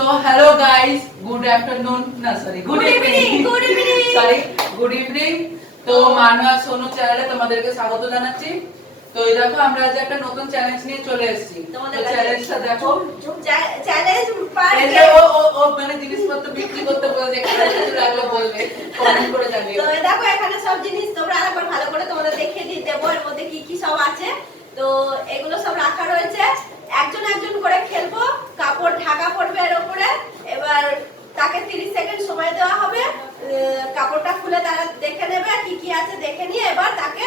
So hello guys, good afternoon. No sorry, good evening. Good evening. Sorry, good evening. তো মানু আর সোনু চ্যানেলে তোমাদেরকে স্বাগত জানাচ্ছি। তো এই দেখো আমরা আজ একটা নতুন চ্যালেঞ্জ নিয়ে চলে এসেছি। তো চ্যালেঞ্জটা দেখো। চ্যালেঞ্জ এই যে ও মানে জিনিসপত্র বিক্রি করতে বলে এখানে কিছু লাগলে বলবে, কমেন্ট করে জানিও। তো দেখো এখানে সব জিনিস তোমরা আরেকবার ভালো করে তোমাদের দেখিয়ে দিয়ে দেবো এর মধ্যে কি কি সব আছে। তো এগুলো সব রাখা রয়েছে, একজন একজন করে খেলবো, কাপড় ঢাকা পড়বে এর উপরে। এবার তাকে 30 সেকেন্ড সময় দেওয়া হবে, কাপড়টা খুলে তারা দেখে নেবে কি কি আছে, দেখে নিয়ে এবার তাকে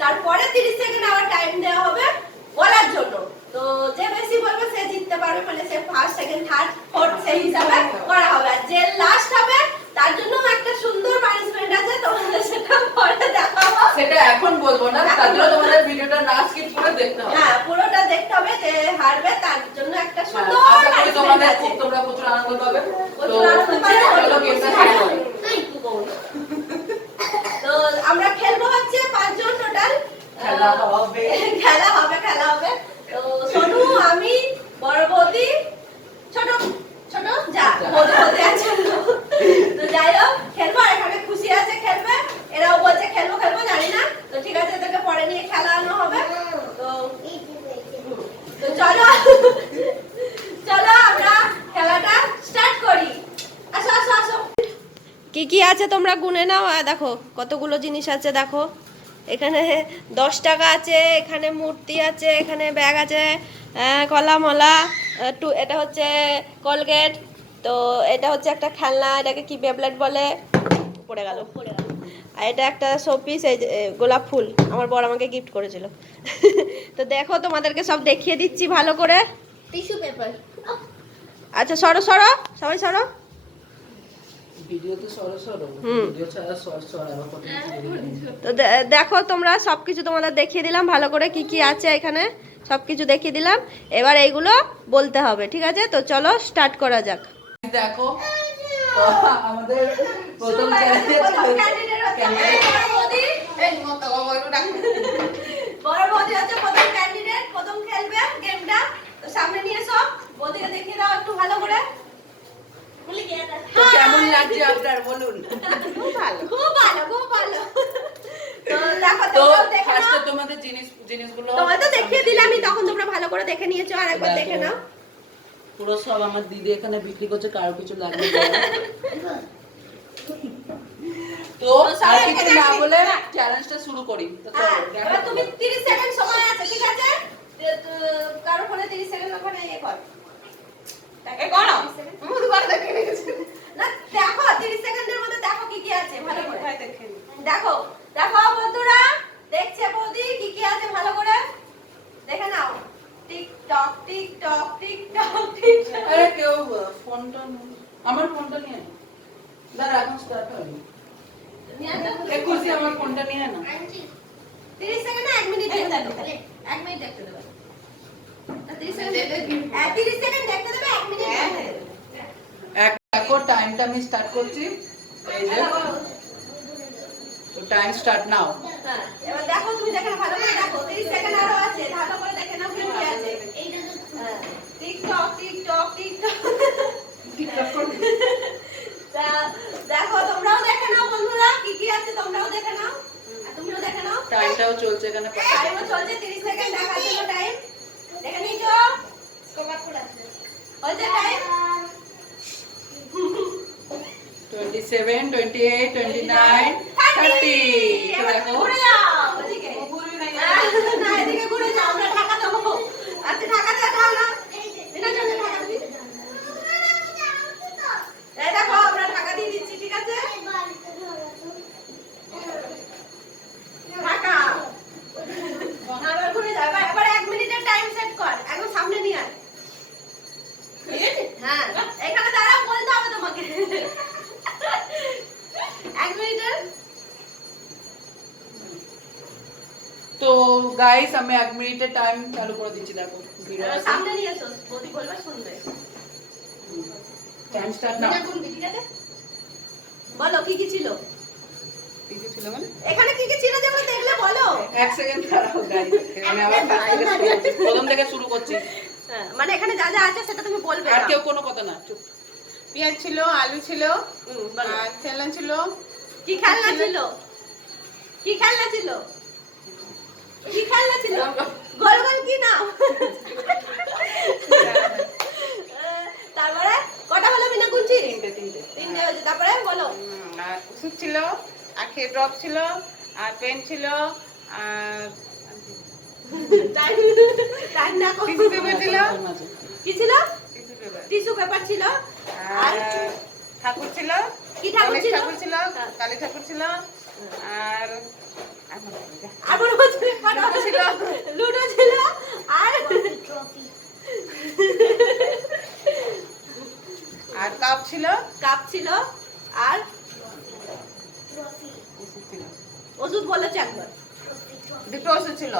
তারপরে 30 সেকেন্ড আবার টাইম দেওয়া হবে বলার জন্য। তো যে বেশি বলবে সে জিততে পারবে, মানে সে ফার্স্ট সেকেন্ড থার্ড ফোর্থ সেই হিসাবে করা হবে। আর যে লাস্ট হবে তার জন্য একটা সুন্দর পানিশমেন্ট আছে, তোমাদের সেটা পরে দেখাবো। সেটা এখন বলবো না, তার জন্য তোমাদের ভিডিওটা না স্কিপ করে দেখতে হবে। হ্যাঁ, পুরোটা দেখতে হবে, যে হারবে তার জন্য একটা সুন্দর আশা করি তোমরা পানিশমেন্ট আছে। প্রচুর আনন্দ পাবে। প্রচুর আনন্দ পাবে। চলো গেমটা শুরু করি। তো আমরা খেলবো হচ্ছে 5 জন টোটাল। খেলা হবে। খেলা হবে। তো সোনু, আমি, বড় বৌদি, ছোট যা বৌদি আছে। তো যাই হোক খেলবো, আর এখানে খুশি আছে খেলবে, এরাও বলছে খেলবো জানি না। তো ঠিক আছে, তোকে পরে নিয়ে খেলানো হবে। তো চলো আমরা খেলাটা স্টার্ট করি। আসো। কি কি আছে তোমরা গুনে নাও। দেখো কতগুলো জিনিস আছে, দেখো এখানে 10 টাকা আছে, এখানে মূর্তি আছে, এখানে ব্যাগ আছে, কলা মলা, এটা হচ্ছে কলগেট, তো এটা হচ্ছে একটা খেলনা, এটাকে কি বেবলেট বলে, পড়ে গেল। আর এটা একটা শোপিস, এই গোলাপ ফুল আমার বর আমাকে গিফট করেছিল। তো দেখো তোমাদেরকে সব দেখিয়ে দিচ্ছি ভালো করে। Tissue paper. আচ্ছা সরো সবাই সরো। ভিডিওতে সরো ভিডিও ছাড়া সরাবো কত কিছু। তো দেখো তোমরা সবকিছু তোমাদের দেখিয়ে দিলাম ভালো করে, কি কি আছে এখানে সবকিছু দেখিয়ে দিলাম। এবার এইগুলো বলতে হবে, ঠিক আছে? তো চলো স্টার্ট করা যাক। দেখো তো আমাদের প্রথম বড় বৌদি হচ্ছে প্রথম ক্যান্ডিডেট, প্রথম খেলবে গেমটা। তো সামনে নিয়ে সব বৌদিকে দেখিয়ে দাও একটু ভালো করে। তো কেমন লাগছে আপনার বলুন? খুব ভালো। তো দেখো তো তোমরাও দেখে ফার্স্টে নাও। তোমাদের জিনিসগুলো তোমাদের তো দেখিয়ে দিলামই, তখন তোমরা ভালো করে দেখে নিয়েছো, আর একবার দেখে নাও। পুরো সব আমার দিদি এখানে বিক্রি করছে, কারো কিছু লাগবে তো আর কিছু না বলে চ্যালেঞ্জটা শুরু করি। তো হ্যাঁ, চলো এবার তুমি 30 সেকেন্ড সময় আছে, ঠিক আছে? কারো ফোনে 30 সেকেন্ড ওখানে ইয়ে কর। তাকে করো। না দেখো 30 সেকেন্ডের মধ্যে দেখো কি কি আছে ভালো করে। দেখো বন্ধুরা, দেখছে বৌদি কি কি আছে ভালো করে দেখে নাও। টিকটক। আরে কেউ ফোনটা আমার ফোনটা নিয়ে না, দাঁড়া এখন স্টার্ট হয়নি। আমার ফোনটা নিয়ে না। 30 সেকেন্ড না 1 মিনিট দেখতে দেবে। 1 মিনিট দেখতে দেবে। 30 সেকেন্ড দেখতে দেবে, 1 মিনিট দেখতে দেবে। দেখো টাইমটা আমি স্টার্ট করছি, এই যে তো টাইম স্টার্ট নাও। হ্যাঁ, এবার দেখো তুমি দেখে নাও ভালো করে, দেখো 30 সেকেন্ড আরো আছে, ভালো করে দেখে নাও কি কি আছে। হ্যাঁ, টিকটক। দেখো তোমরাও দেখে নাও বন্ধুরা, কি কি আছে তোমরাও দেখে নাও, আর তুমিও দেখে নাও। টাইমটাও চলছে এখানে। টাইমও চলছে, 30 সেকেন্ড দেখার জন্য টাইম দেখে নিছো। হচ্ছে টাইম 27, 28, 29, 30। তো দেখো ঘুরে যাও ওদিকে। না এদিকে ঘুরে যাও, আমরা ঢাকা দেবো। আচ্ছা ঢাকা দাও না, এটা জন্য ঢাকা দিই। এই দেখো আমরা ঢাকা দিয়ে দিচ্ছি, ঠিক আছে? ঢাকা। আবার ঘুরে যাও, এবার 1 মিনিটের টাইম সেট কর, একদম সামনে নিয়ে আয়। হ্যাঁ, এখানে দাঁড়াও, বলতে হবে তোমাকে। 1 মিনিটের। তো গাইস আমি 1 মিনিটের টাইম চালু করে দিচ্ছি। দেখো এবার সামনে নিয়ে এসো, বৌদি বলবে শুনবে। Time start now. ঠিক আছে, বলো কি কি ছিল কি কি ছিল মানে? এখানে, কি কি ছিল যেগুলো দেখলে বলো। 1 সেকেন্ড দাঁড়াও গাইস, আমি আবার প্রথম থেকে শুরু করছি। হ্যাঁ, মানে এখানে যা যা আছে সেটা তুমি বলবে আর না। কেউ কোনো কথা না, চুপ। পেঁয়াজ ছিল, আলু ছিল, বলো। আর খেলনা ছিল। কি খেলনা ছিল? কি খেলনা ছিল? কি খেলনা ছিল? গোল গোল কি নাম? তারপরে কটা হলো বিনা গুনছি? তিনটে হয়েছে। তারপরে বলো। আর ওষুধ ছিল, আখের ড্রপ ছিল, আর পেন ছিল, আর টাইম না কো। টিস্যু পেপার ছিল। কি ছিল? Tissue paper. টিস্যু পেপার ছিল। আর ঠাকুর ছিল। কি ঠাকুর গণেশ ছিল? ঠাকুর ছিল, কালী ঠাকুর ছিল, আর আর মনে হচ্ছে লুডো ছিল। লুডো ছিল আর আর কাপ ছিল। কাপ ছিল আর ওষুধ ছিল। ওষুধ বলেছে একবার। দুটো ওষুধ ছিল,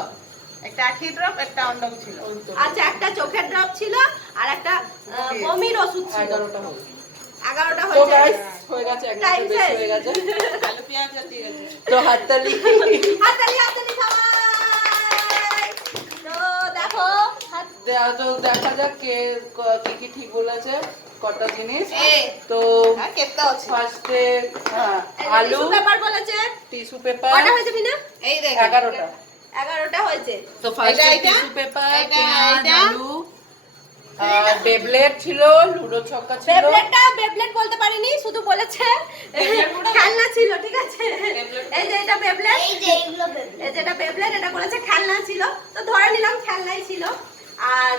একটা আখের ড্রপ, একটা অন্ডম ছিল। আচ্ছা, একটা চোখের ড্রপ ছিল আর একটা বমির ওষুধ ছিল। 11টা হলো। 11টা তো হয়েছে। গাইস হয়ে গেছে, একটা Time বেশি শেষ। হয়ে গেছে। আলু পেঁয়াজ আর দিয়ে গেছে। তো হাততালি। হাততালি হাততালি সবাই। তো দেখো তো দেখা যাক কে কি কি ঠিক বলেছে কটা জিনিস। তো হ্যাঁ, কেটে আছে। ফার্স্টে আলু, পেপার বলেছে। টিস্যু পেপার, কটা হয়েছে বিনা? এই দেখ 11টা। 11টা হয়েছে। তো ফার্স্টে এটা, টিস্যু পেপার, এটা, পেঁয়াজ, এটা। আলু, বেবলেট ছিল, লুডো ছক্কা ছিল। বেবলেট বলতে পারিনি, শুধু বলেছে খেলনা ছিল, ঠিক আছে? এই যে এটা বেবলেট, এই যে এগুলো বেবলেট, এই যে এটা বেবলেট, এটা বলেছে খেলনা ছিল, তো ধরে নিলাম খেলনাই ছিল। আর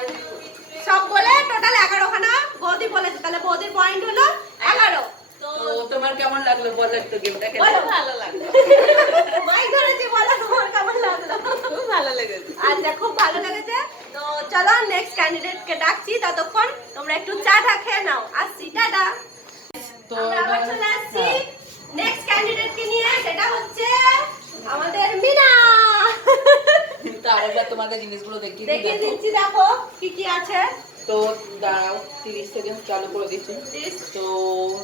সব বলে টোটাল 11 খানা বৌদি বলেছে, তাহলে বৌদির পয়েন্ট হলো 11। তো তো তোমার কেমন লাগলো বলো একটু গেমটা খেলে? বলো। ভালো লাগলো। মাইক ধরেছি, বলো তোমার কেমন লাগলো? খুব ভালো লেগেছে। আচ্ছা, খুব ভালো লেগেছে। তো চলো নেক্সট ক্যান্ডিডেটকে ডাকছি, ততক্ষণ তোমরা একটু চাটা খেয়ে নাও। আসছি, টাটা। তো আমরা আবার চলে আসছি নেক্সট ক্যান্ডিডেটকে নিয়ে, সেটা হচ্ছে আমাদের মিনা। তার একবার তোমাদের জিনিসগুলো দেখিয়ে দিই, দেখিয়ে দেখো। দিচ্ছি, দেখো কি কি আছে। তো দাঁড়াও, 30 সেকেন্ড চালু করে দিচ্ছি। 30 তো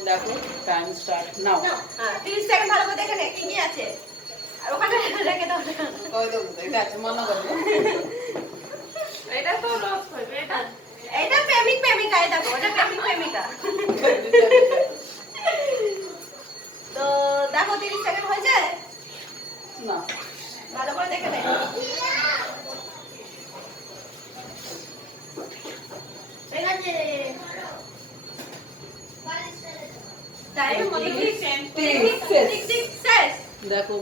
দেখো, টাইম স্টার্ট নাও। হ্যাঁ, 30 সেকেন্ড ভালো করে দেখে নে কি কি আছে। আর ওখানে রেখে দাও। ওই দেখো, এটা আছে, মনে করবে। এটা তো লস করবে, এটা। এটা প্রেমিক প্রেমিকা, এটা তো এটা প্রেমিক প্রেমিকা। তো দেখো 30 সেকেন্ড হয়েছে, না, ভালো করে দেখে নে। ঠিক আছে, টাইম শেষ। দেখো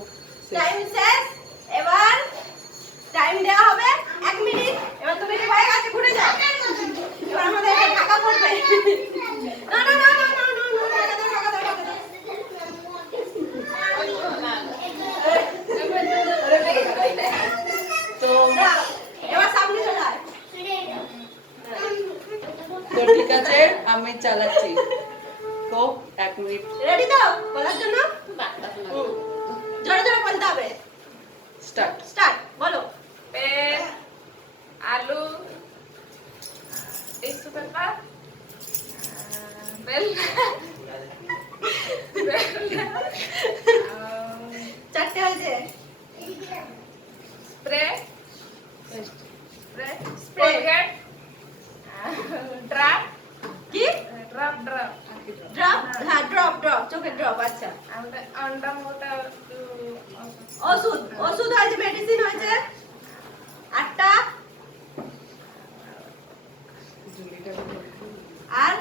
টাইম শেষ। এবার টাইম দেওয়া হবে 1 মিনিট। এবার তুমি যে হয়ে গেছে ঘুরে যাও। এবার আমাদের এটা ঢাকা পড়বে। না না না না না না না, ঢাকা দাও, ঢাকা দাও, ঢাকা দাও। তো দাও, এবার সামনে চলে আয়। তো ঠিক আছে, আমি চালাচ্ছি। তো 1 মিনিট রেডি তো বলার জন্য? হুম। জোরে জোরে বলতে হবে। স্টার্ট। স্টার্ট, বলো। পেন, আলু, টিস্যু পেপার, বেল, চারটে হয়েছে। Spray, spray. কোলগেট, ড্রাপ, কি? ড্রাপ, ড্রপ? হ্যাঁ, ড্রপ চোখের ড্রপ। আচ্ছা, আন্ডাম ওটা ওষুধ হয়েছে, মেডিসিন হয়েছে 8টা। আর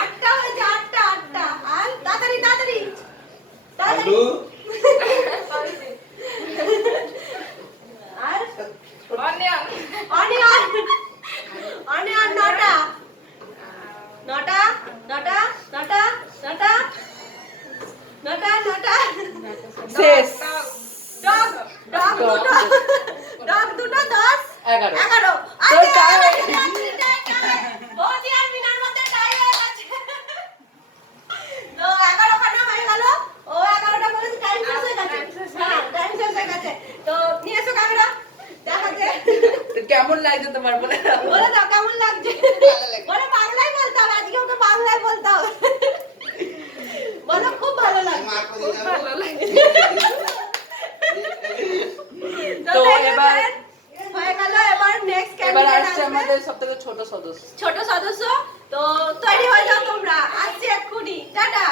8টা হয়েছে, 8টা। আর তাড়াতাড়ি তাড়াতাড়ি তাড়াতাড়ি। আর অনিয়ন, অনিয়ন 9টা। 9টা। শেষ। ডগ দুটো 10 11 11। তো টাই। বৌদি আর মিনার মধ্যে টাই হয়ে গেছে। তো 11 খানা হয়ে গেল। ও 11টা বলেছে, টাইম শেষ হয়ে গেছে। হ্যাঁ, টাইম শেষ হয়ে গেছে। তো নিয়ে এসো ক্যামেরা, দেখাতে। তো কেমন লাগছে তোমার বলে দাও? বলে দাও কেমন লাগছে। বলে বাংলায় বলতে হবে, আজকে ওকে বাংলায় বলতে হবে। বলো খুব ভালো লাগছে। তো এবার নেক্সট এবার ক্যান্ডিডেট আসছে আসবে আমাদের সবথেকে ছোট সদস্য। ছোট সদস্য। তো তৈরি হয়ে যাও তোমরা, আসছে এক্ষুনি, টাটা।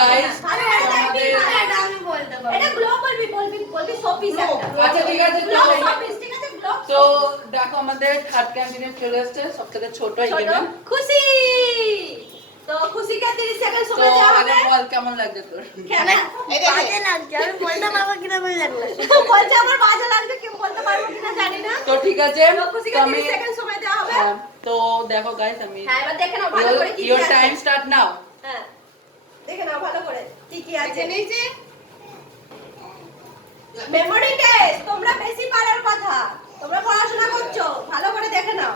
গাইস ভালো করে দেখবি, আমাদের ভালো আমি বলতে পারবো। এটা গ্লো বলবি, বলবি শোপিস একটা। আচ্ছা ঠিক আছে, গ্লো তো শোপিস, ঠিক আছে, গ্লো। তো দেখো আমাদের থার্ড ক্যান্ডিডেট চলে আসছে, সবথেকে ছোট ছোট এখানে। খুশি। তো খুশিকে 30 সেকেন্ড তো সময় দেওয়া আগে হবে। বল কেমন লাগছে তোর? কেন? বাজে লাগছে, আমি বলতে পারবো কিনা বলে লাগলো। বলছে আমার বাজে লাগছে, কি বলতে পারবো কিনা জানি না। তো ঠিক আছে, তো খুশিকে তো আমি 30 সেকেন্ড সময় দেওয়া হবে। তো দেখো গাইস আমি হ্যাঁ, এবার দেখে নাও ভালো করে কি কি ইওর আছে। Time start now. হ্যাঁ, দেখে নাও ভালো করে কি কি আছে। নিচে মেমোরি টেস্ট, তোমরা বেশি পারার কথা, তোমরা পড়াশোনা করছো, ভালো করে দেখে নাও।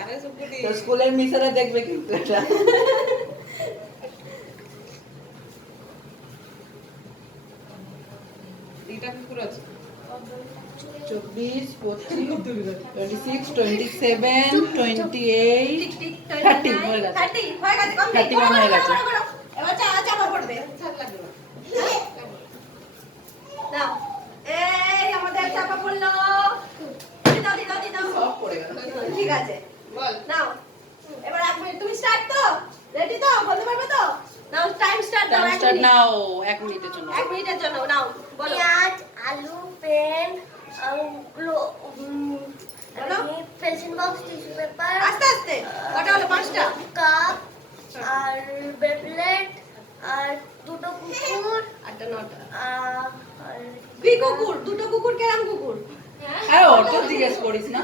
আরে সুপুরি তো স্কুলের মিসেরা দেখবে কিন্তু এটা। এটা কুকুর আছে 24, 25, 26, 27, 28, টিক টিক 30 হয়ে গেছে। 30 হয়ে গেছে, কমপ্লিট। 31 হয়ে গেছে। এবার চাপা পড়বে। ছাড় লাগবে না নাও, এই আমাদের চাপা পড়লো। দাও দাও। সব পড়ে গেল। ঠিক আছে, বল নাও। এবার 1 মিনিট, তুমি স্টার্ট তো? রেডি তো? বলতে পারবে তো? নাও, টাইম স্টার্ট দাও। Time 1 start minute. নাও 1 মিনিটের জন্য। 1 মিনিটের জন্য নাও, বলো। পেঁয়াজ, আলু, পেন, বলো। পেন্সিল বক্স, টিস্যু পেপার, আস্তে আস্তে, কটা হলো? 5টা। কাপ, আর বেবলেট, আর দুটো কুকুর, 8টা 9টা। আর কি কুকুর? দুটো কুকুর, কেরাম কুকুর? আরে অত জিজ্ঞেস করিস না।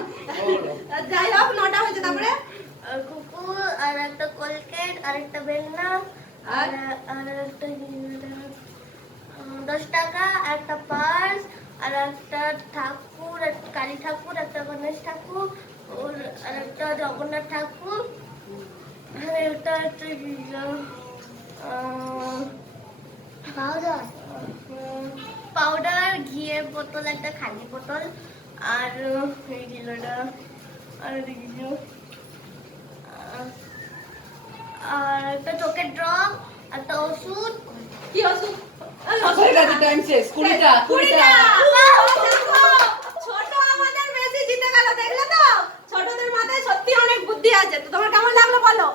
বলো। যাই হোক, 9টা হয়েছে। তারপরে আর কুকুর, আর একটা কোলগেট, আর একটা বেলনা, আর আর একটা 10 টাকা, একটা পার্স, আর একটা ঠাকুর, একটা কালী ঠাকুর, একটা গণেশ ঠাকুর, আর একটা জগন্নাথ ঠাকুর, আর একটা পাউডার, ঘিয়ের বোতল, একটা খালি বোতল, আর এই কিলোটা, আর কিছু, আর একটা চোখের ড্রপ, একটা ওষুধ। কি ওষুধ? হয়ে গেছে, টাইম শেষ। 20টা। 20টা। ছোট আমাদের বেশি জিতে গেল, দেখলে তো? ছোটদের মাথায় সত্যি অনেক বুদ্ধি আছে। তো তোমার কেমন লাগলো বলো?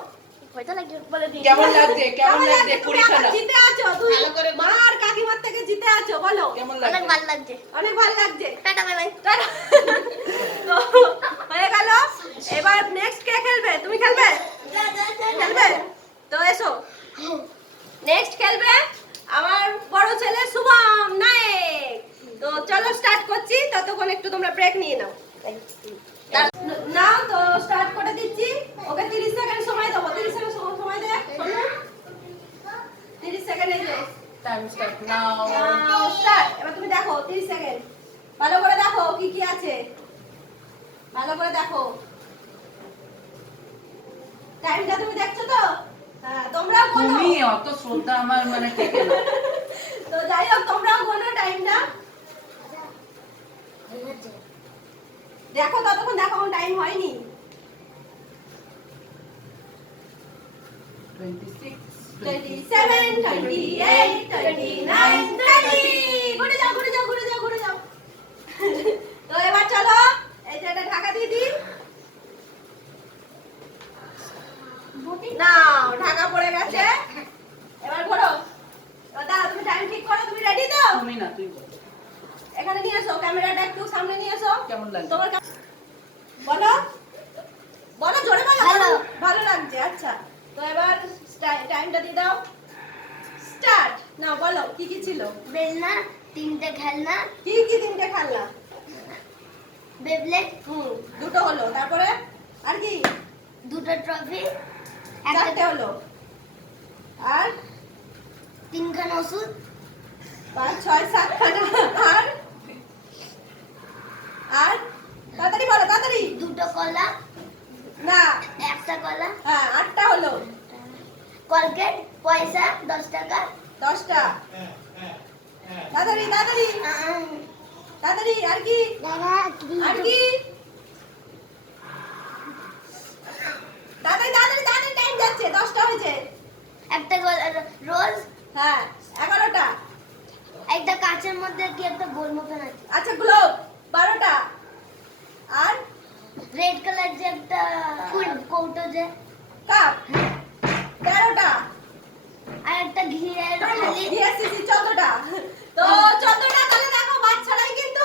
কয়টা লাগবে বলে দিই। কেমন লাগছে? কেমন লাগছে? তুমি 20টা এখন না। জিতে আছো, তুই ভালো করে বল। মা আর কাকিমার থেকে জিতে আছো, বলো। কেমন অনেক লাগছে? ভালো লাগছে। অনেক ভালো লাগছে। Tata, bye bye. টাটা। তো হয়ে গেল। এবার নেক্সট কে খেলবে? তুমি খেলবে? খেলবে? তো এসো, নেক্সট খেলবে আমার বড় ছেলে শুভম নায়েক। তো চলো স্টার্ট করছি, ততক্ষণ একটু তোমরা ব্রেক নিয়ে নাও। নাও, তো স্টার্ট করে দিচ্ছি। ওকে 30 সেকেন্ড সময় দেবো। 30 সেকেন্ড সময় দে। শোনো, 30 সেকেন্ড এই যে টাইম স্টার্ট নাও। স্টার্ট। এবার তুমি দেখো 30 সেকেন্ড, ভালো করে দেখো কি কি আছে, ভালো করে দেখো। টাইমটা তুমি দেখছো তো? হ্যাঁ, তোমরাও বলো। তুমি অত শ্রদ্ধা আমার মানে থেকে না। তো যাই হোক, তোমরাও বলো টাইমটা। দেখো, ততক্ষণ দেখো, আমার টাইম হয়নি। 26, 27, 28, 29, 30। ঘুরে যাও। তো এবার চলো, এই যে এটা ঢাকা দিয়ে দিই। নাও, ঢাকা পড়ে গেছে। এবার ঘোরো। দাদা, তুমি টাইম ঠিক করো। তুমি রেডি তো? তুমি না, তুই বল। এখানে নিয়ে এসো, ক্যামেরাটা একটু সামনে নিয়ে এসো। কেমন লাগছে? তোমার বলো, জোরে বলো। ভালো। ভালো লাগছে, আচ্ছা। তো এবার টাইমটা দিয়ে দাও। স্টার্ট। নাও বলো কি কি ছিল। বেলনা, 3টে খেলনা, কি কি 3টে খেলনা? বেবলেট, দুটো হলো। তারপরে আর কি? 2টো ট্রফি, 4টে হলো। আর 3খানা ওষুধ, 5, 6, 7 খানা। আর তাড়াতাড়ি বলো, তাড়াতাড়ি। 2টো কলা, না, একটা কলা, হ্যাঁ 8টা হলো। কলগেট, পয়সা 10 টাকা, 10টা। তাড়াতাড়ি। আর কি? আর কি? তাড়াতাড়ি, টাইম যাচ্ছে। 10টা হয়েছে। একটা রোজ, হ্যাঁ, 11টা। একটা কাঁচের মধ্যে কি একটা গোল মতন আছে। আচ্ছা গ্লোব 12টা, আর রেড কালার যে একটা কৌটো যে, কাপ 13টা, আর একটা ঘিয়ের থালি। ডিএসসিসি 14টা। তো 14টা তাহলে দেখো বাচ্চারাই কিন্তু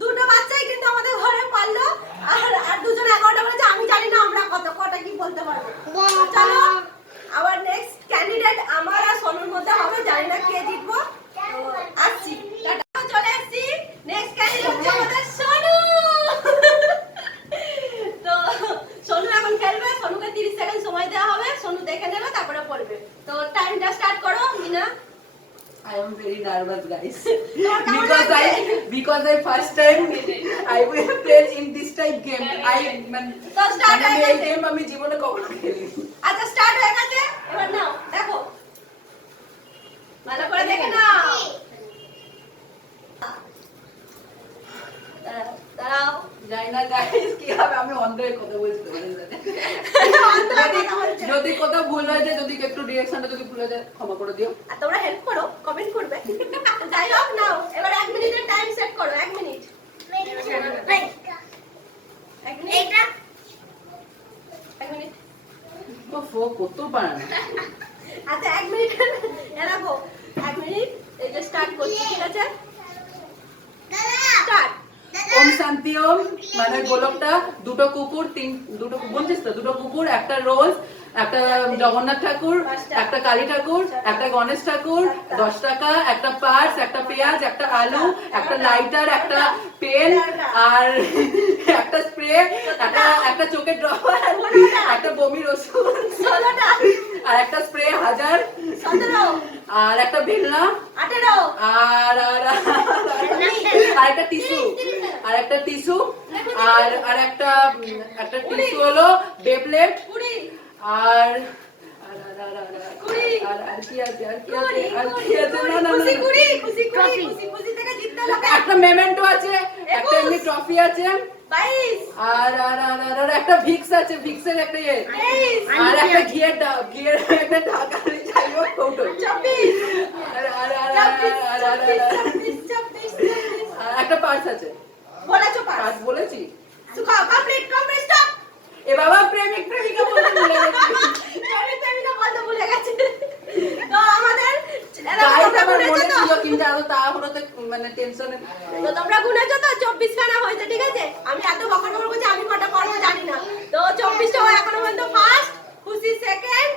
দুটো বাচ্চাই কিন্তু আমাদের ঘরে পারলো, আর দুজন 11টা বলেছে আমি জানি না আমরা কটা কি বলতে পারবো। চলো আবার নেক্সট ক্যান্ডিডেট আমার আর সোনুর মধ্যে হবে, জানি না কে জিতবো। তো আসছি, টাটা, চলে আসছি। নেক্সট ক্যান্ডিডেট হচ্ছে আমাদের সোনু। তো সোনু এখন খেলবে, সোনুকে 30 সেকেন্ড সময় দেওয়া হবে, সোনু দেখে নেবে তারপরে পড়বে। তো টাইমটা স্টার্ট করো Mina. I am very nervous, guys. তোমার কেমন because লাগছে? because I first time I will play in this type game. তো start হয়ে এই গেছে। গেম আমি জীবনে কখনো খেলিনি। আচ্ছা স্টার্ট হয়ে গেছে, এবার নাও দেখো, ভালো করে দেখে নাও। দাঁড়াও জানি না গাইস কি হবে, আমি অন্ধের কথা বলছি তোমাদের সাথে। যদি কোথাও ভুল হয়ে যায়, যদি একটু ডিরেকশনটা যদি ভুল হয়ে যায় ক্ষমা করে দিও। আর তোমরা হেল্প করো, কমেন্ট করবে। যাই হোক নাও, এবার 1 মিনিটের টাইম সেট করো। 1 মিনিট। 1 মিনিট। এইটা 1 মিনিট। ওফো, কত পারে না। আচ্ছা 1 মিনিট রাখো। 1 মিনিট, এই যে স্টার্ট করছি, ঠিক আছে? স্টার্ট। ওম শান্তি ওম, মানে গোলকটা দুটো কুকুর, দুটো বলছিস তো, দুটো কুকুর, একটা রোজ, একটা জগন্নাথ ঠাকুর, একটা কালী ঠাকুর, একটা গণেশ ঠাকুর, 10 টাকা, একটা পার্স, একটা পেঁয়াজ, একটা আলু, একটা লাইটার, একটা পেন, আর একটা স্প্রে, একটা চোখের ড্রপার, একটা বমির ওষুধ, 16টা, আর একটা স্প্রে 1000, 17, আর একটা বেলনা, 18, আর একটা টিস্যু, আর একটা টিস্যু, আর একটা টিস্যু হলো বেপ্লেট, 20, আর কুড়ি। আর কি আছে, আর কি আছে, আর কি আছে, না না খুশি না, কুড়ি, খুশি কুড়ি, খুশি খুশি থেকে জিততে হবে। একটা মেমেন্টো আছে, একটা 21 এমনি ট্রফি আছে, 22, আর একটা ভিক্স আছে, ভিক্সের একটা ইয়ে, 23, আর একটা ঘিয়ের একটা ঢাকা, যাই হোক কৌটো, 24, আর 24, একটা পার্স আছে। বলেছো পাস। পার্স বলেছি? Complete stop. এ বাবা, প্রেমিক প্রেমিকা বলতে ভুলে গেছি। আমি বলতে ভুলে গেছি। তো আমাদের গাইস আমার মনে গুনেছো তো? ছিল, কিন্তু এত তাড়াহুড়োতে মানে টেনশনে। তো তোমরা গুনেছো তো 24 খানা হয়েছে, ঠিক আছে? আমি এত বকর বকর করছি, আমি কটা পারবো জানি না। তো 24টা এখনো পর্যন্ত ফার্স্ট, খুশি সেকেন্ড,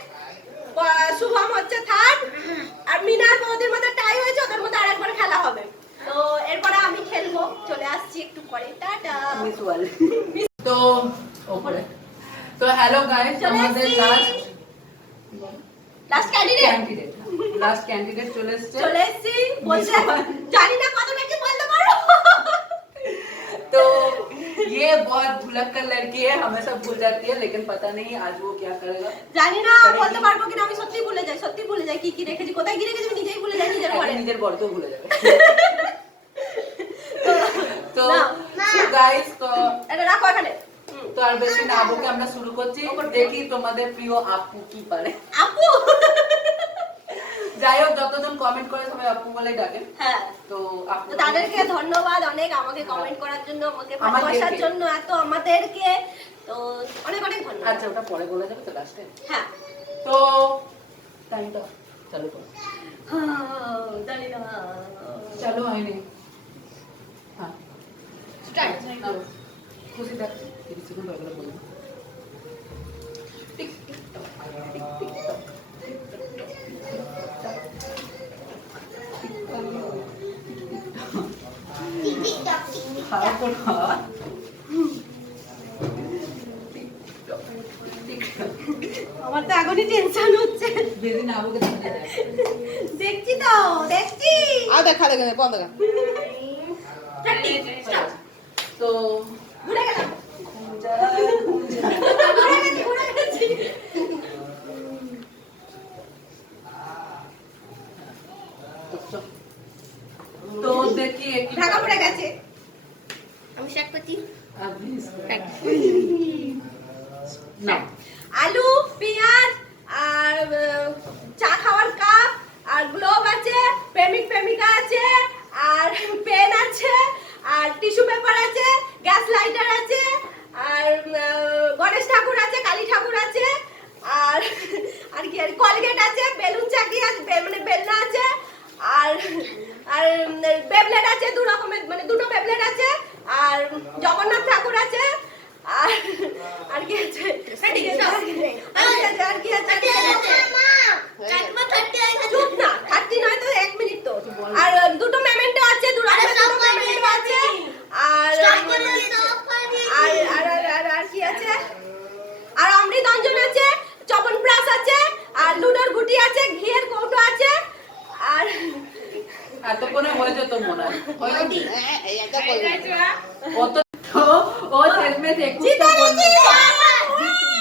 শুভম হচ্ছে থার্ড, আর মিনার বৌদির মধ্যে টাই হয়েছে, ওদের মধ্যে আরেকবার খেলা হবে। তো এরপরে আমি খেলবো, চলে আসছি একটু পরে, টাটা। Miss world. তো ওপরে তো হ্যালো গাইস, চলে আমাদের এসছি। লাস্ট ক্যান্ডিডেট লাস্ট ক্যান্ডিডেট চলে এসেছে। চলে এসছি, বলছে জানি না কত নাকি বলতে পারো। तो ये बहुत भुलक्कड़ लड़की है, हमेशा भूल जाती है, लेकिन पता नहीं आज वो क्या करेगा। জানি না বলতে পারবো কিনা, আমি সত্যি ভুলে যাই কি কি রেখেছি, কোথায় কি রেখেছি আমি নিজেই ভুলে যাই নিজের ঘরে। নিজের বরকেও ভুলে যাবে। তো না। গাইস, তো এটা রাখো এখানে। তো আর বেশি না বকে আমরা শুরু করছি। দেখি তোমাদের প্রিয় আপু কি পারে। আপু। যাই হোক, যতজন কমেন্ট করে সবাই আপু বলেই ডাকে। হ্যাঁ, তো আপু তো তাদেরকে ধন্যবাদ অনেক, আমাকে কমেন্ট করার জন্য, আমাকে ভালোবাসার আমাদেরকে। জন্য, এত আমাদেরকে, তো অনেক অনেক ধন্যবাদ। আচ্ছা, ওটা পরে বলা যাবে তো লাস্টে। হ্যাঁ, তো টাইমটা চালু করো। জানি না। চালু হয়নি। হ্যাঁ, স্টার্ট। নাও। খুশি দেখ, 30 সেকেন্ড হয়ে গেল বলুন। টিক টিক টক, টিক টিক টক, টিক টিক টক, টিক টক, টিক টক। হাওয়া করো, হাওয়া। টিক টক, টিক টক। আমার তো এখনই টেনশন হচ্ছে। বেশি না বকে দেখা যায়। দেখছি তো, দেখছি। আর দেখা দেখে বন্ধ কর। তো ভুলে গেলাম। ঘুম যা, ঘুম যা। ভুলে গেছি। তো দেখি একটু ঢাকা পড়ে গেছে। আমি স্টার্ট করছি। না, আলু, পেঁয়াজ, আর চা খাওয়ার কাপ, আর গ্লোব আছে, প্রেমিক প্রেমিকা আছে, আর টিস্যু পেপার আছে, গ্যাস লাইটার আছে, আর গণেশ ঠাকুর আছে, কালী ঠাকুর আছে, আর আর কি আর কলগেট আছে, বেলুন চাকি আছে, মানে বেলনা আছে, আর আর বেবলেট আছে, দু রকমের মানে দুটো বেবলেট আছে, আর জগন্নাথ ঠাকুর আছে, আর আর কি আছে আর কি আছে চুপ না, 30 নয় তো 1 মিনিট তো। আর দুটো মেমেন্টো আছে, দু রকমের দুটো মেমেন্টো আছে, আর আর কি আছে, আর অমৃত অঞ্জন আছে, চবনপ্রাশ আছে, আর লুডোর গুটি আছে, ঘিয়ের কৌটো আছে, আর এতক্ষণে হয়ে যেত মনে হয় ও তো ও শেষমেশ 21টা বললো।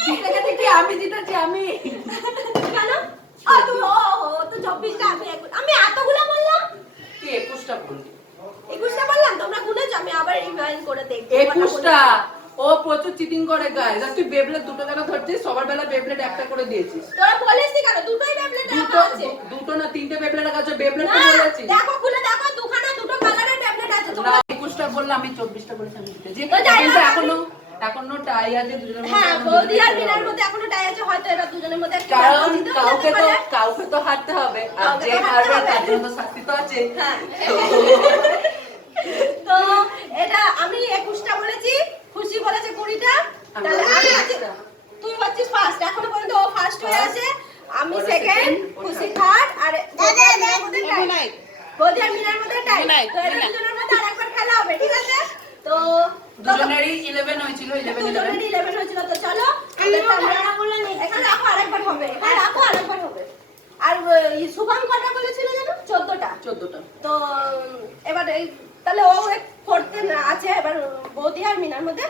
জিতে গেছে কি? আমি জিতেছি আমি। কেন? তো 24টা আমি এতগুলো বললাম। কি 21টা বললি? 21টা বললাম, তোমরা গুনেছো, আমি আবার রিভাইন্ড করে দেখব। 21টা। ও প্রচুর চিটিং করে গাইস। আর তুই বেবলেট দুটো টাকা ধরছিস, সবার বেলা বেবলেট একটা করে দিয়েছিস। তোরা বলিসনি কেন? দুটোই বেবলেট রাখা আছে। দুটো না তিনটে বেবলেট রাখা আছে, বেবলেট তো না, বলেছিস। দেখো খুলে দেখো, দুখানা দুটো কালারের ট্যাবলেট আছে। না তোমরা 21টা বললাম, আমি 24টা বলেছি আমি জিতেছি। তো যাই হোক, কিন্তু এখনো টাই আছে দুজনের মধ্যে। হ্যাঁ, এখনো বৌদি আর দুজনে মিনার খেলা মধ্যে এখনো টাই আছে, হয়তো এরা দুজনের মধ্যে একটা কারণ জিতে যেতে পারে। কাউকে তো হারতে হবে, আর কাউকে যে তো হারতে হারবে হবে। তার জন্য তো শাস্তি তো আছে। হ্যাঁ। তো এটা আমি 21টা বলেছি, খুশি বলেছে 20টা। আমি তাহলে বলেছি আমি 20টা। তুই হচ্ছিস ফার্স্ট, এখনো পর্যন্ত ও ফার্স্ট হয়ে আছে, আমি ওরা সেকেন্ড, second, ও খুশি third। থার্ড, আর বৌদি আর মিনার মধ্যে টাই। নাই বৌদি আর মিনার মধ্যে টাই। নাই, তো এরা মিনা। দুজনের মধ্যে আরেকবার খেলা হবে, ঠিক আছে? তো দুজনেরই 11 হয়েছিল, 11 দুজনের 11 হয়েছিল। তো চলো এখানে রাখো, আরেকবার হবে, এখানে রাখো, আরেকবার হবে। আর শুভম কটা বলেছিল জানো? 14টা। 14টা। তো এবার এই তাহলে ও করতে আছে, এবার বৌদি আর মিনার মধ্যে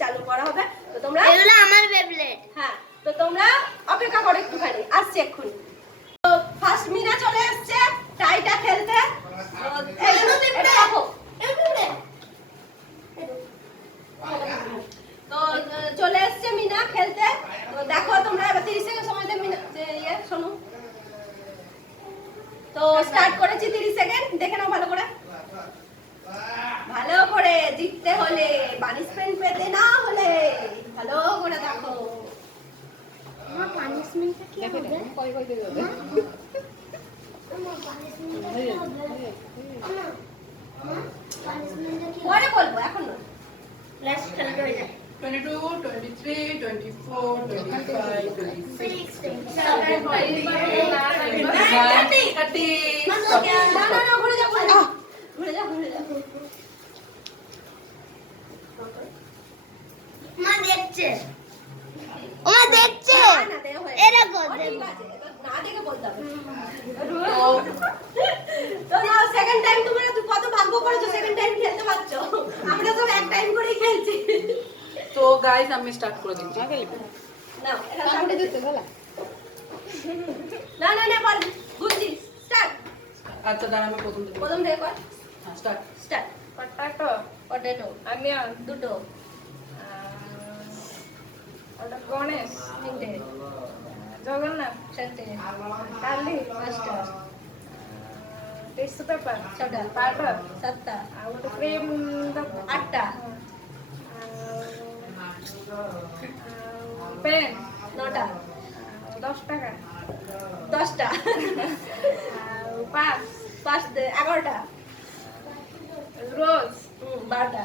চালু করা হবে। তো তোমরা এগুলো আমার বেবলেট। হ্যাঁ, তো তোমরা অপেক্ষা করো একটুখানি, আসছে এক্ষুনি। তো ফার্স্ট মিনা চলে এসছে টাইটা খেলতে। এটা রাখো। তো চলে এসছে মিনা খেলতে। তো দেখো তোমরা এবার 30 সেকেন্ড সময় দেব মিনা, শোনো। তো স্টার্ট করেছি, 30 সেকেন্ড, দেখে নাও ভালো করে। ভালো করে জিততে হলে, পানিশমেন্ট পেতে না হলে ভালো করে দেখো। আমার পানিশমেন্টটা কি হবে? কই কই দিয়ে দেবে আমার পানিশমেন্টটা কি হবে? আমার পানিশমেন্টটা কি হবে? পরে বলবো, এখন না। লেটস খেলতে হয়ে যায়। 22, 23, 24, 25, 26, 7 30. না, ঘুরে যাও, ঘুরে যাও, ঘুরে যাও, ঘুরে যাও। মা দেখছে। ওমা দেখছে। না, দেও হয়ে এরা গেছে। গো, ও, ঠিক আছে, এবার না দেখে বলতে হবে। তো তো নাও, সেকেন্ড টাইম তোমরা কত ভাগ্য করেছো, সেকেন্ড টাইম খেলতে পারছো। আমরা সব এক টাইম করেই খেলছি। তো গাইস আমি স্টার্ট করে দিচ্ছি। নাও, এটা সামনে দিতে বলা। না, বল, গুনছি, স্টার্ট। আচ্ছা দাঁড়া, আমি প্রথম থেকে প্রথম থেকে কর, start. Start. Potato potato, onion দুটো, ওটা গণেশ তিনটে, জগন্নাথ চারটে, কালী পাঁচটা, টিস্যু পেপার ছটা, পাউডার সাতটা, আর ওটা ক্রিম আটটা, পেন নটা, 10 টাকা 10টা, পাঁচ 11টা, রোজ 12টা,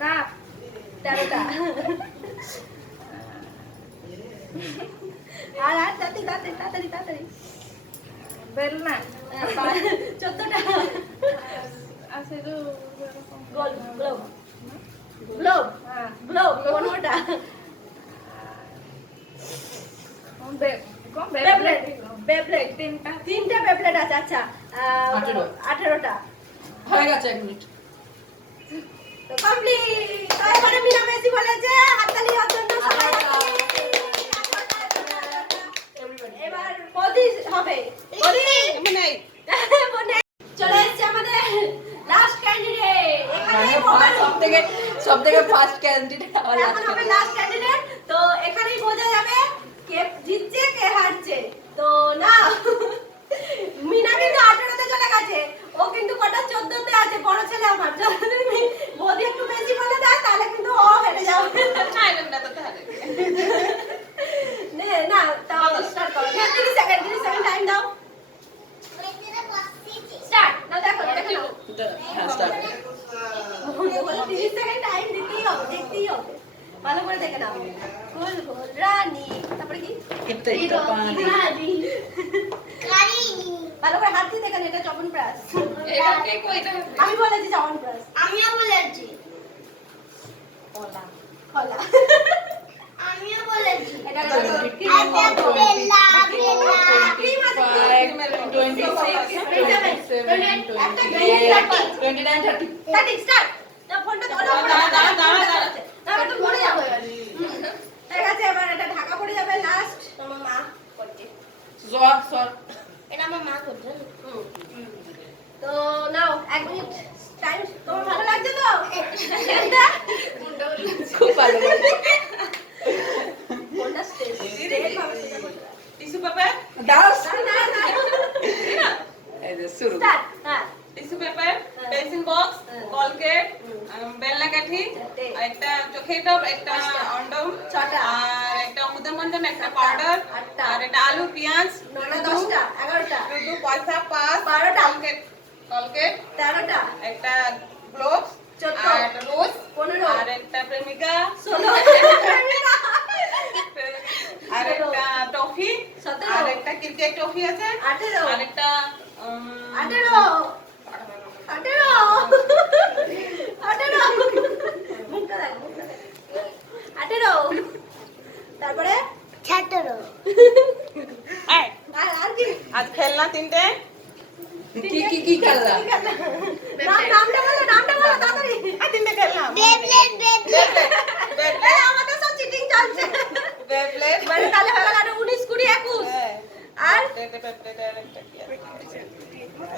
কাপ 13টা, আর তাড়াতাড়ি, বেলনা 14টা, আছে তো গ্লোব, হ্যাঁ 15টা, বেবলেট, তিনটে বেবলেট আছে। আচ্ছা, 18টা, হয়ে গেছে 1 মিনিট। তো কমপ্লিট। তো এবারে মিনা মেসি বলেছে, হাততালি ওর জন্য সবাই। এবার বদি হবে, বদি নাই মনে চলে এসেছে আমাদের লাস্ট ক্যান্ডিডেট। মানে সব থেকে ফার্স্ট ক্যান্ডিডেট আমার এখন হবে লাস্ট ক্যান্ডিডেট। তো এখানেই বোঝা যাবে কে জিতছে কে হারছে। তো না, মিনা কিন্তু 18তে চলে গেছে, ও কিন্তু কটা 14তে আছে, বড় ছেলে আমার। যদি বৌদি একটু বেশি বলে দেয় তাহলে কিন্তু ও হেরে যাবে। আইলেন্ডটা তো তাহলে নে না, তাও স্টার্ট করো। 30 সেকেন্ড টাইম দাও। স্টার্ট না, দেখো দেখো নাও। হ্যাঁ স্টার্ট। বলে 30 সেকেন্ড টাইম দিতেই হবে, দেখতেই হবে। ভালো করে দেখে নাও। গোল গোল রানী, তারপরে কি? এটা এটা পানি। ভালো করে হাত দিয়ে দেখেন, এটা চবনপ্রাশ। এটা কে কইটা আমি বলেছি চবনপ্রাশ। আমিও বলেছি খোলা আমিও বলেছি এটা Twenty-five, 26, 27, 28, 29, 30. Starting start. না ফোনটা ধরো। দাঁড়া তো পড়ে যাবে। ঠিক আছে, এবার এটা ঢাকা পড়ে যাবে। লাস্ট তোমার মা করছে। সর। এটা আমার মা করছে তো নাও 1 মিনিট টাইম। তোমার ভালো লাগছে তো? খুব ভালো লাগে। কোনটা স্টেজ ভাবে সেটা বলতে হবে। টিস্যু পেপার দাও। না এই যে শুরু। স্টার্ট। হ্যাঁ tissue paper pencil box Colgate বেলনা কাঠি চারটে। আর একটা চোখের টপ একটা অন্ডম ছটা। আর একটা অমৃতম মঞ্জন একটা পাউডার আটটা। আর একটা আলু পেঁয়াজ 9টা 10টা 11টা দুটো পয়সা পাস 12টা। কলগেট 13টা একটা গ্লোভস 14 আর একটা রোজ 15 আর একটা প্রেমিকা 16 আর একটা টফি 17 আর একটা ক্রিকেট টফি আছে 18 আর একটা 18 মুখটা দেখ 18 তারপরে এই, আর কি আজ খেলনা তিনটে কি খেললা? নামটা বলো তাড়াতাড়ি। আর তিনটে খেললাম এই আমাদের সব চিটিং চলছে। বেবলেট মানে তাহলে হয়ে গেল 19 20 21 আর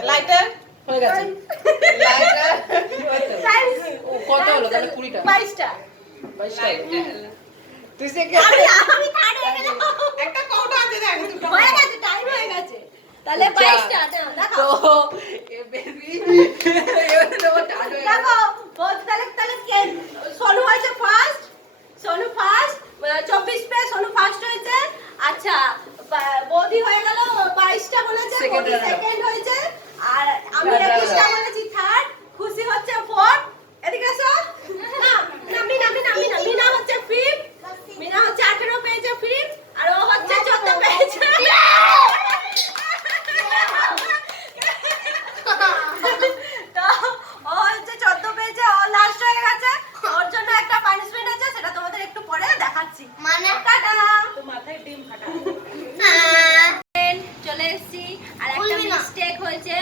লাইটার হয়ে গেছে। লাইটার টাইমস ও কত হলো তাহলে? 20টা। 22টা। 22টা। তুই সে আমি থার্ড হয়ে গেলাম। একটা কৌটা আছে দেখ দুটো হয়ে গেছে, টাইম হয়ে গেছে। তাহলে 22টা দেখো। তো এ বেবি এবারে তো টাট হয়ে গেল। দেখো তাহলে কে সোনু হয়েছে first. Sonu first 24 pay Sonu first হয়েছে। আচ্ছা বৌদি হয়ে গেল 22টা বলেছে, Second বৌদি runner up. সেকেন্ড হয়েছে। আর আমি Third runner 21টা up. বলেছি থার্ড। খুশি হচ্ছে ফোর্থ। এদিকে এসো। না মিনা হচ্ছে ফিফথ। মিনা হচ্ছে 18 পেয়েছে ফিফথ। আর ও হচ্ছে 14 পেয়েছে। তো ও হচ্ছে 14 পেয়েছে, ও লাস্ট হয়ে গেছে। ওর জন্য একটা পানিশমেন্ট আছে, সেটা তোমাদের একটু পরে দেখাচ্ছি। মানে টাটা। তো মাথায় ডিম ফাটা চলে এসেছি। আর একটা বলবি না। মিস্টেক হয়েছে।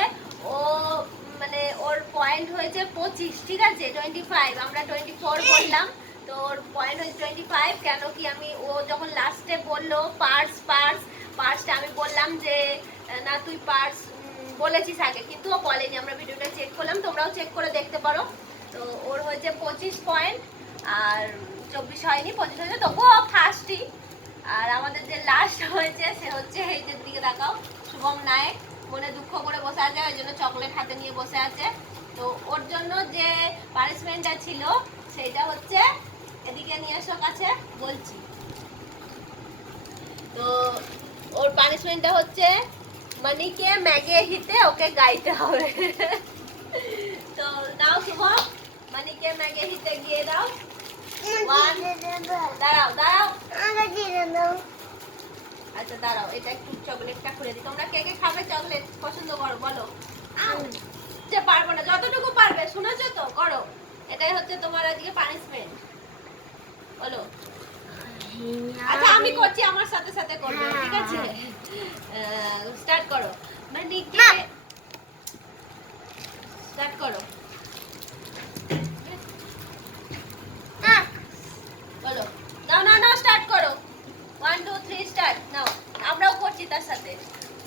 ও মানে ওর পয়েন্ট হয়েছে 25, ঠিক আছে 25, আমরা 24 বললাম। তো ওর পয়েন্ট হয়েছে 25। কেন কি আমি ও যখন লাস্টে বললো পার্সটা আমি বললাম যে না তুই পার্স বলেছিস আগে, কিন্তু ও বলেনি। আমরা ভিডিওটা চেক করলাম, তোমরাও চেক করে দেখতে পারো। তো ওর হয়েছে 25 পয়েন্ট আর 24 হয়নি, 25 হয়েছে, তবুও ফার্স্টই। আর আমাদের যে লাস্ট হয়েছে সে হচ্ছে এই যে দিকে দেখাও, শুভম নায়ক। মনে দুঃখ করে বসে আছে, ওই জন্য চকলেট হাতে নিয়ে বসে আছে। তো ওর জন্য যে পানিশমেন্টটা ছিল সেইটা হচ্ছে, এদিকে নিয়ে এসো কাছে বলছি। তো ওর পানিশমেন্টটা হচ্ছে মানিকে ম্যাগে হিতে ওকে গাইতে হবে। তো নাও শুভম, মানিকে ম্যাগে হিতে গিয়ে দাও। দাঁড়াও আচ্ছা দাঁড়াও, এটা একটু চকলেটটা খুলে দিই। তোমরা কে কে খাবে চকলেট পছন্দ করো বলো। যে পারবো না, যতটুকু পারবে, শুনেছো তো, করো। এটাই হচ্ছে তোমার আজকে পানিশমেন্ট, বলো। আচ্ছা আমি করছি, আমার সাথে সাথে করবে, ঠিক আছে? স্টার্ট করো। মানে কি স্টার্ট করো, বলো। না স্টার্ট করো। 1 2 3 স্টার্ট নাও। আমরাও করছি তার সাথে।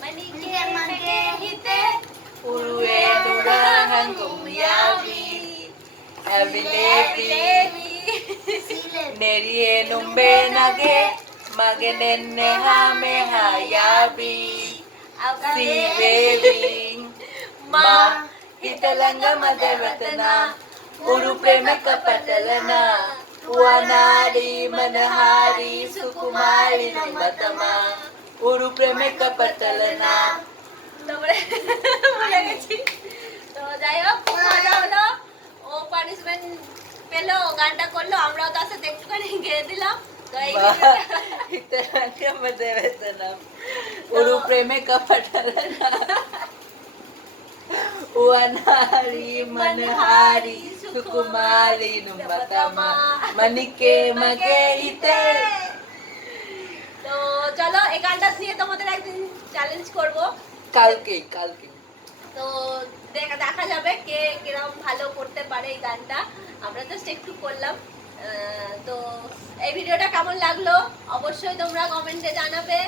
মানে কি মাগে হিতে Urue turangan kumiyawi Abilevi Nerie numbe nage Magenene hame hayabi Si baby Ma ಹಿತಲಂಗ ಮದವತನ ಉರು ಪ್ರೇಮ ಕಪಟಲನ ವನಾರಿ ಮನಹಾರಿ ಸುಕುಮಾರಿ ನಮತಮ উরু প্রেমে কপটলনা তারপরে ভুলে গেছি। তো যাই হোক খুব মজা হলো, ও পানিশমেন্ট পেলো, ও গানটা করলো, আমরাও তার সাথে একটুখানি গেয়ে দিলাম। তো এই ভিডিওটা হিতলঙ্গ মদবতন উরু প্রেমে কপটলনা ওয়ানারি মনহারি সুকুমারি নুমতমা মনিকে মগে হিতে। তো চলো এই গানটা নিয়ে তোমাদের একদিন চ্যালেঞ্জ করব, কালকে তো দেখা যাবে কে কিরকম ভালো করতে পারে এই গানটা। আমরা জাস্ট একটু করলাম। তো এই ভিডিওটা কেমন লাগলো অবশ্যই তোমরা কমেন্টে জানাবে,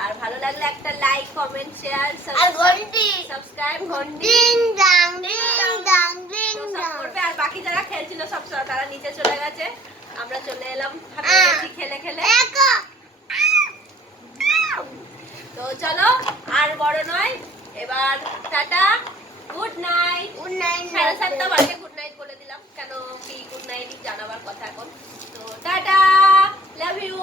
আর ভালো লাগলে একটা লাইক কমেন্ট শেয়ার আর ঘন্টি সাবস্ক্রাইব ঘন্টি ডিং ডাং ডিং ডাং ডিং তো সব ডাং। করবে। আর বাকি যারা খেলছিল সব তারা নিচে চলে গেছে, আমরা চলে এলাম হাঁপিয়ে গেছি খেলে খেলে। তো চলো আর বড় নয়, এবার tata, good night. Good night. 7:30 বাজে, গুড নাইট বলে দিলাম, কেন কি গুড নাইট জানাবার কথা এখন। তো টাটা, লাভ ইউ।